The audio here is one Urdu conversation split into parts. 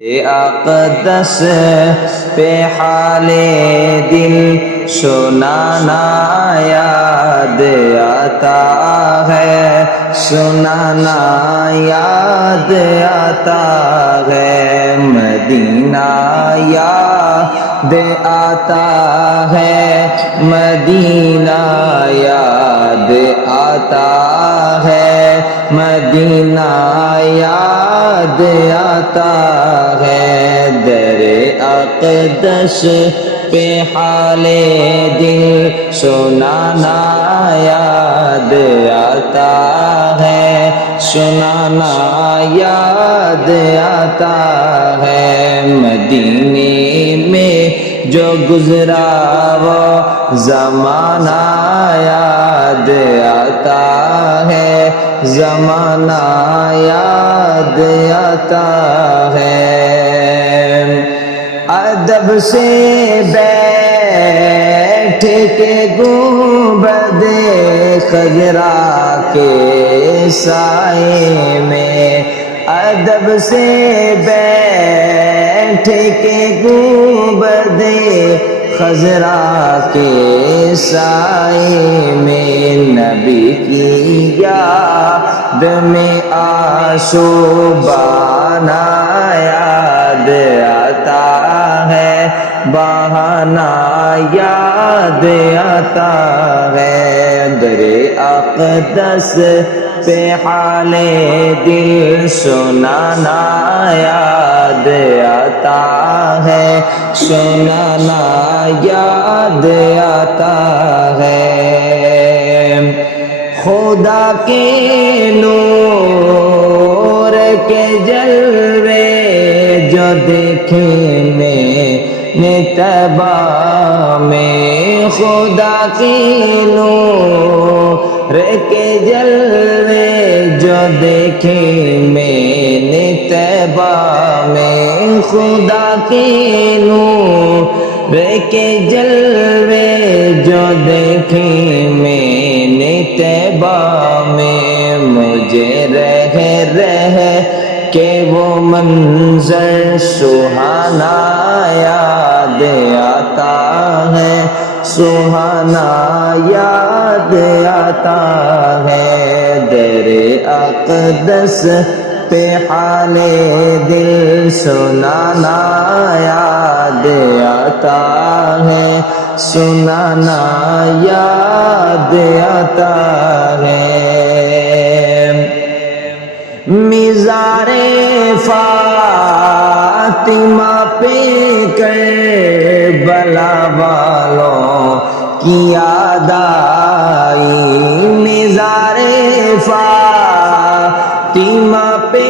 اقدس پہ حال دل سنانا یاد آتا ہے، سنانا یاد آتا ہے، مدینہ یاد آتا ہے، مدینہ یاد آتا ہے، مدینہ یاد آتا ہے، در اقدس پہ حال دل سنانا یاد آتا ہے، سنانا یاد آتا ہے، مدینے میں جو گزرا وہ زمانہ یاد آتا ہے، زمانہ یاد آتا ہے، ادب سے بیٹھ کے گنبد خضرا کے سائے میں، ادب سے بیٹھ کے گنبد خضرا کے سائے میں، نبی کی یاد میں آشوبانہ یاد آتا ہے، بہانہ یاد آتا ہے، در اقدس پہ حال دل سنانا یاد آتا ہے، سنانا یاد آتا ہے، خدا کے نور کے جلوے جو دیکھے میں طیبہ میں، خدا کے نور کے جلوے جو دیکھے میں نے طیبہ میں، خدا کے نور کے جلوے جو دیکھے میں نے طیبہ میں، مجھے رہ کہ وہ منظر سہانا یاد آتا ہے، سہانا یاد آتا ہے، در اقدس پہ حال دل سنانا یاد آتا ہے، سنانا یاد آتا ہے، مزار فاطمہ پہ کربلا والوں کی یاد آئی، مزار فاطمہ پہ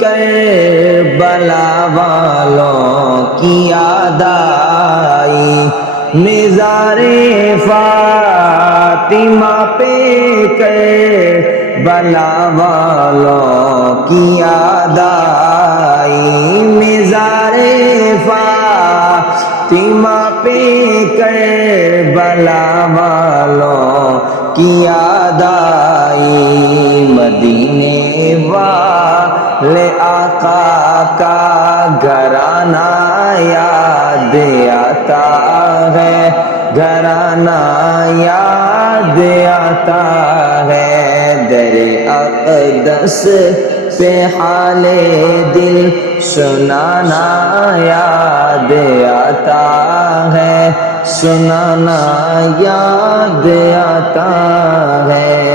کربلا والوں کی یاد آئی، مزار فاطمہ پہ کربلا والوں کی یاد آئی، مزار فاطمہ پہ کربلا والوں کی یاد آئی، مدینے والے آقا کا گھرانہ یاد آتا ہے، گھرانہ یاد آتا ہے، در اقدس پہ حال دل سنانا یاد آتا ہے، سنانا یاد آتا ہے۔